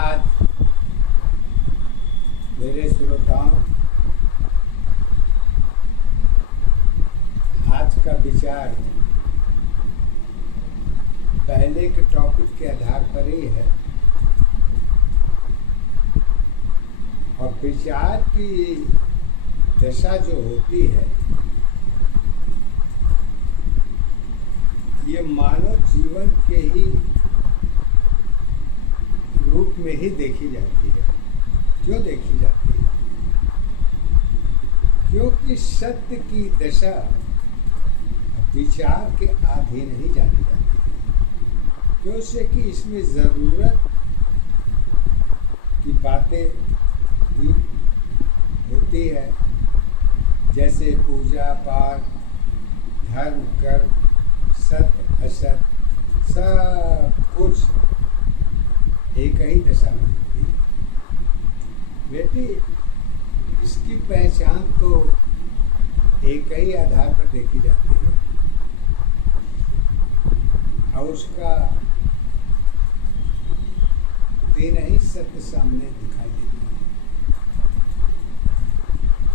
आज मेरे श्रोताओं, आज का विचार पहले के टॉपिक के आधार पर ही है और विचार की दशा जो होती है ये मानव जीवन के ही रूप में ही देखी जाती है। क्यों देखी जाती है? क्योंकि सत्य की दशा विचार के अधीन ही जानी जाती है। क्यों से कि इसमें ज़रूरत की बातें भी होती है, जैसे पूजा पाठ, धर्म कर्म, सत्य असत, सब कुछ एक ही दशा में होती है। बेटी, इसकी पहचान तो एक ही आधार पर देखी जाती है और उसका तीन ही सत्य सामने दिखाई देता है।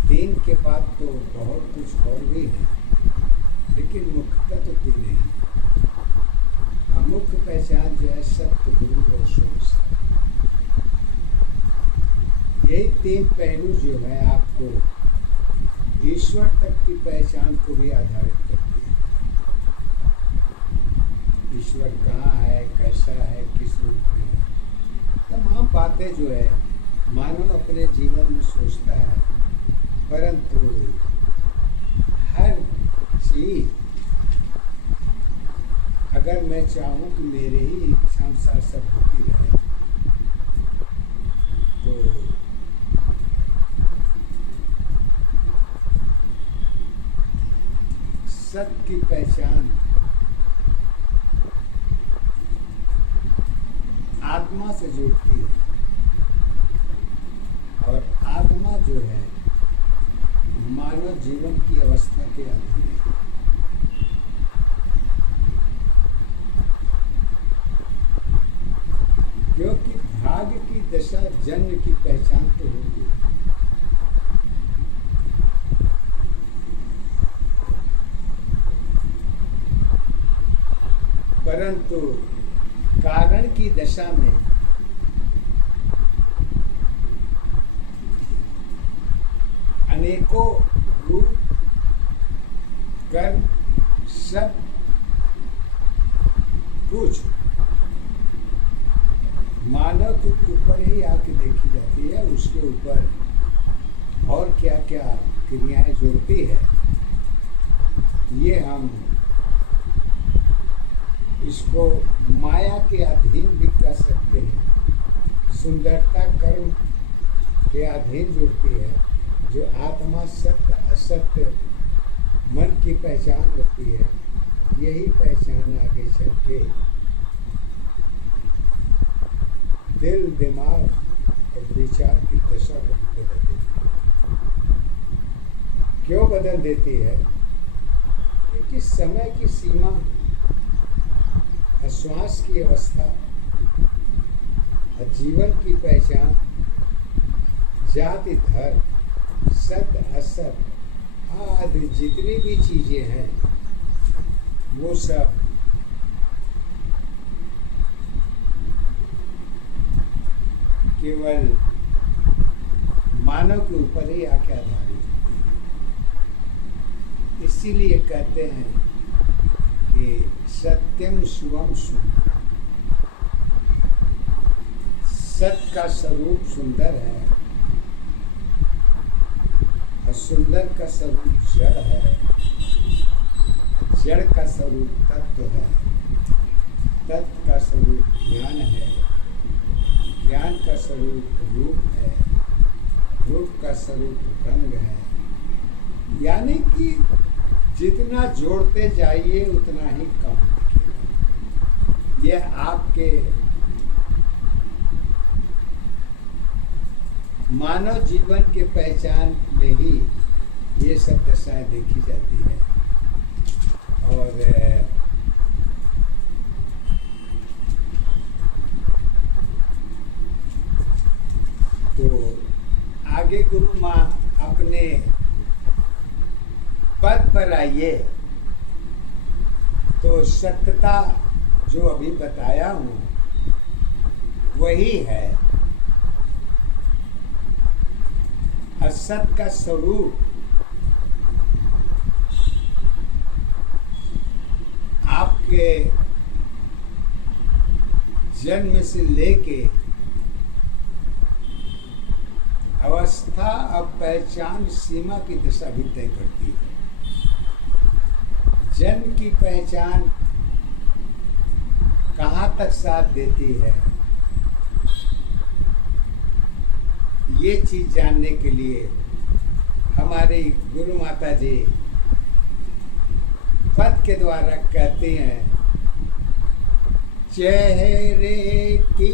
तीन के बाद तो बहुत कुछ और भी है, लेकिन मुख्यतः तो तीन ही है। मुख्य पहचान जो है सत्य, गुरु और सोच। यही तीन पहलू जो है आपको ईश्वर तक की पहचान को भी आधारित करती है। ईश्वर कहाँ है, कैसा है, किस रूप में है, तमाम बातें जो है मानव अपने जीवन में सोचता है, परंतु हर चीज अगर मैं चाहूँ कि मेरे ही इच्छा अनुसार सब होती रहे तो सत्य की पहचान आत्मा से जुड़ती है और आत्मा जो है मानव जीवन की अवस्था के अधीन है। क्योंकि भाग्य की दशा जन्म की पहचान तो होगी, परंतु कारण की दशा में अनेकों रूप कर्म सब कुछ मानव के ऊपर ही आके देखी जाती है। उसके ऊपर और क्या क्या क्रियाएं जुड़ती है, ये हम इसको माया के अधीन भी कर सकते हैं। सुंदरता कर्म के अधीन जुड़ती है, जो आत्मा सत्य असत्य मन की पहचान होती है। यही पहचान आगे चल के दिल, दिमाग और विचार की दशा को बदल देती है। क्यों बदल देती है? क्योंकि समय की सीमा, श्वास की अवस्था, जीवन की पहचान, जाति, धर्म, सत्य असत आदि जितनी भी चीजें हैं वो सब केवल मानव के ऊपर ही आके आधारित होती है। इसीलिए कहते हैं कि सत्यम शिवम सुंदर, सत्य का स्वरूप सुंदर है और सुंदर का स्वरूप जड़ है। जड़ का स्वरूप तत्व है, तत्व का स्वरूप ज्ञान है, ज्ञान का स्वरूप रूप है, रूप का स्वरूप रंग है। यानी कि जितना जोड़ते जाइए उतना ही कम दिखेगा। यह आपके मानव जीवन के पहचान में ही ये सब दशाएं देखी जाती है। और तो आगे गुरु माँ अपने पद पर आइए तो सत्यता जो अभी बताया हूँ वही है। असत का स्वरूप आपके जन्म से लेके अवस्था और पहचान सीमा की दिशा भी तय करती है। जन्म की पहचान कहाँ तक साथ देती है, ये चीज जानने के लिए हमारी गुरु माता जी पद के द्वारा कहते हैं, चेहरे की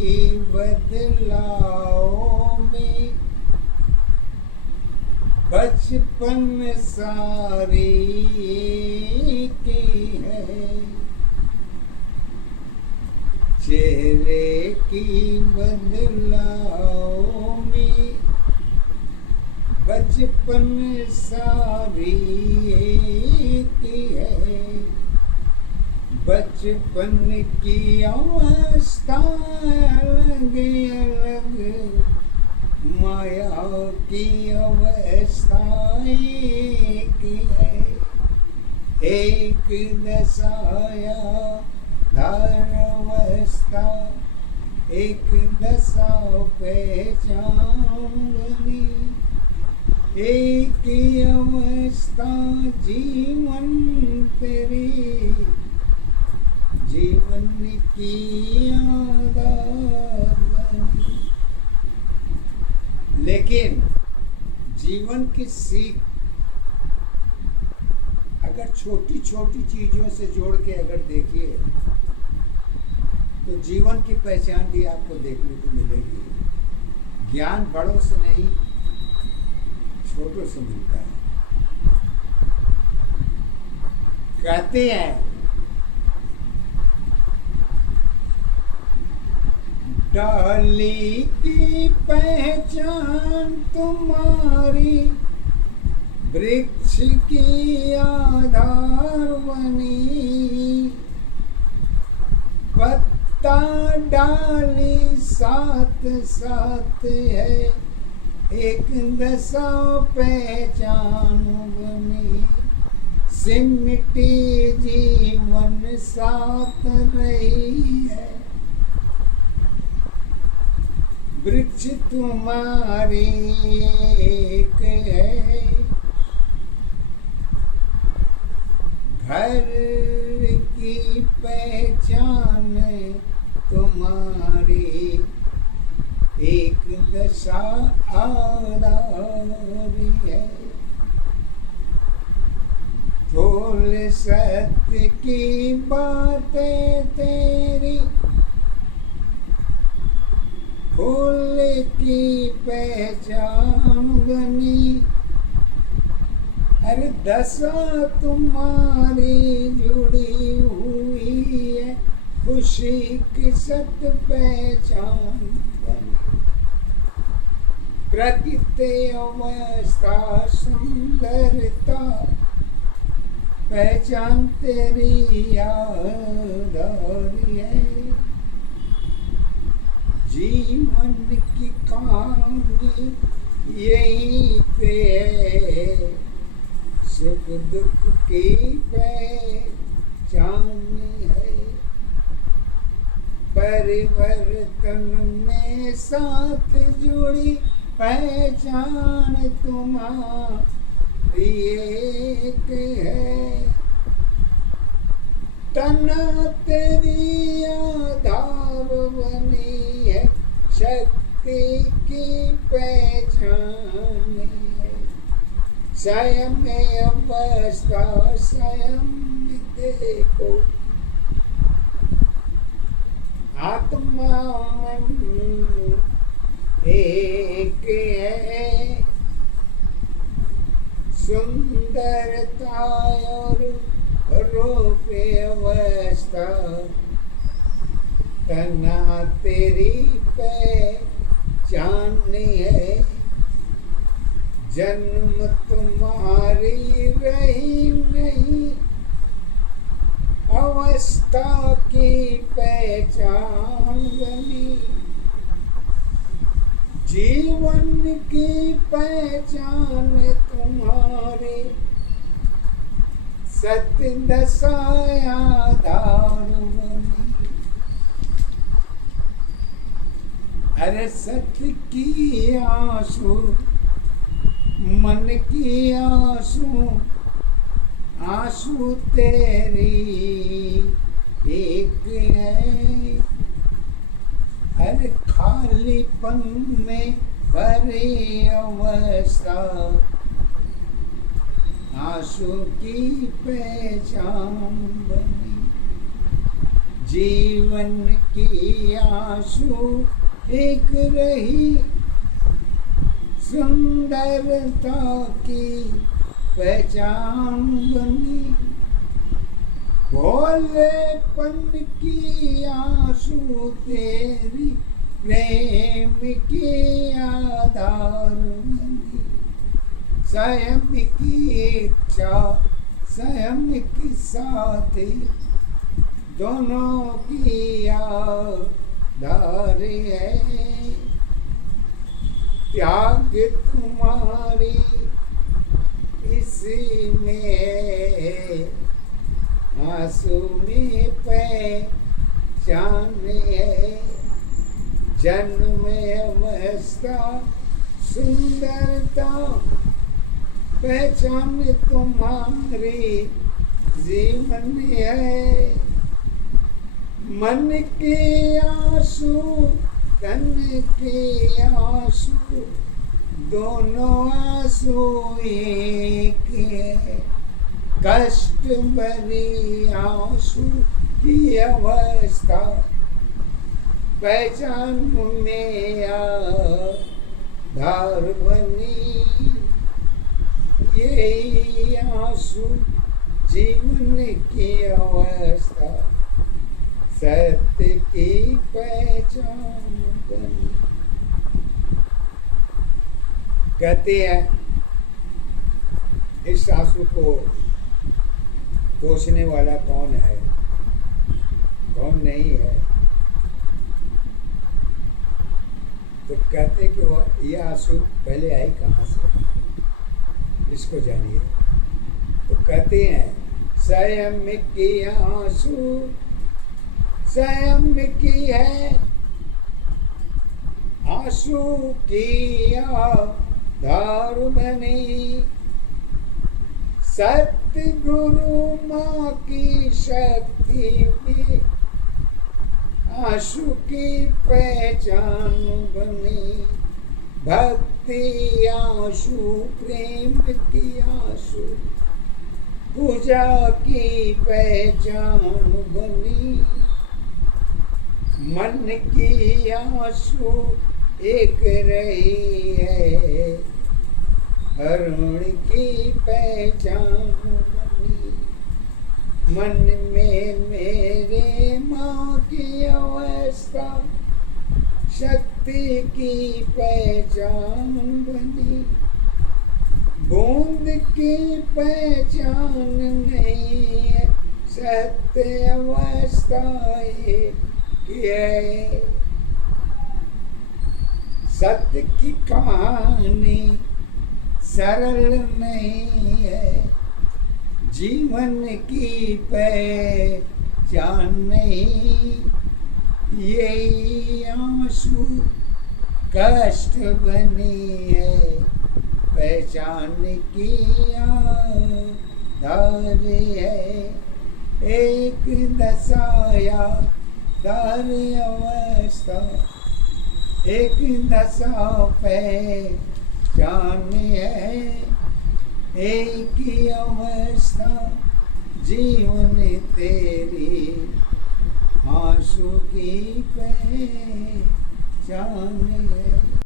बदलाव में बचपन सारी की है, चेहरे की बदलाव में बचपन सारी की है, बचपन की अवस्था अलग अलग, माया की अवस्था एक है, एक दशाया धारावस्था, एक दशा पहचानी, एक अवस्था जीवन तेरी, जीवन की आधार बनी। लेकिन जीवन की सीख अगर छोटी छोटी चीजों से जोड़ के अगर देखिए तो जीवन की पहचान भी आपको देखने को मिलेगी। ज्ञान बड़ों से नहीं छोटों से मिलता है। कहते हैं डाली की पहचान तुम्हारी वृक्ष की आधार बनी, पत्ता डाली साथ साथ है, एक दशा पहचान बनी, सिमटी जीवन साथ रही है, वृक्ष तुम्हारी एक है, घर की पहचान तुम्हारी एक दशा आधार है, थोल सत्य की बातें तेरी, फूल की पहचान बनी, अरे दशा तुम्हारी जुड़ी हुई है, खुशी की सत पहचान बनी, प्रकृति अवस्था सुंदरता पहचान तेरी आधार है, जीवन की कहानी यहीं पे है, सुख दुख की पहचान है, परिवर्तन में साथ जुड़ी पहचान तुम्हारी एक है, तना तेरी आधार बनी है, शक्ति की पहचान है। स्वयं में अवस्था स्वयं में देखो, आत्मा मन एक है। सुंदरता और रूप अवस्था, तना तेरी पहचान है। जन्म तुम्हारी रही नहीं, अवस्था की पहचान बनी। जीवन की पहचान तुम्हारी, सत्य दशा आधार बनी। अरे सत्य की आंसू, मन की आंसू, आंसू तेरी एक है। हर खालीपन में भरी अवस्था, आंसू की पहचान बनी। जीवन की आंसू एक रही, सुंदरता की पहचान बनी। भोलेपन की आंसू तेरी, प्रेम की आधार बनी। स्वयं की इच्छा स्वयं की साथी, दोनों की आधार है। त्याग तुम्हारी इसी में है, आंसू में पहचान है। जन्म अवस्था सुंदरता, पहचान तुम्हारी जीवन है। मन के आंसू तन के आंसू, दोनों आंसू एक है। कष्ट भरी आंसू की अवस्था, पहचान में आधार बनी। यही आंसू जीवन की अवस्था, सत्य की पहचान बनी। कहते हैं इस आंसू को पोंछने वाला कौन है, कौन नहीं है। तो कहते कि वो ये आंसू पहले आई कहाँ से, इसको जानिए। तो कहते हैं स्वयं की आंसू स्वयं की है, आंसू की आधार बनी। सत्य गुरु माँ की शक्ति भी, आंसू की पहचान बनी। भक्ति आंसू प्रेम की आंसू, पूजा की पहचान बनी। मन की आंसू एक रही है, अरुण की पहचान बनी। मन में मेरे माँ की अवस्था, शक्ति की पहचान बनी। बूंद की पहचान नहीं है, सत्य अवस्था है। सत्य की कहानी सरल नहीं है, जीवन की पहचान नहीं। यही आंसू कष्ट बनी है, पहचान की आधार है। एक दशाया दार अवस्था, एक दशा पहचान है, एक ही अवस्था जीवन तेरी, आंसू की पहचान है।